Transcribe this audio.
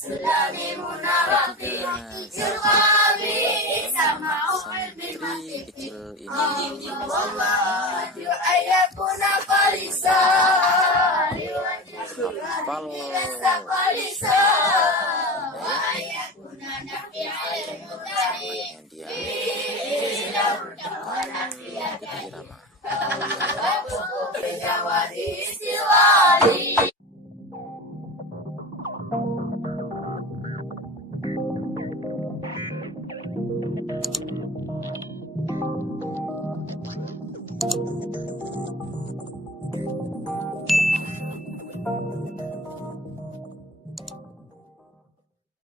Sulami munawati Silqabi Sama'u ilmi kecil ini Allah ayakuna qalisa hafal qalisa wa ayakuna nafi'al mutari dia irama Jawadi istiwali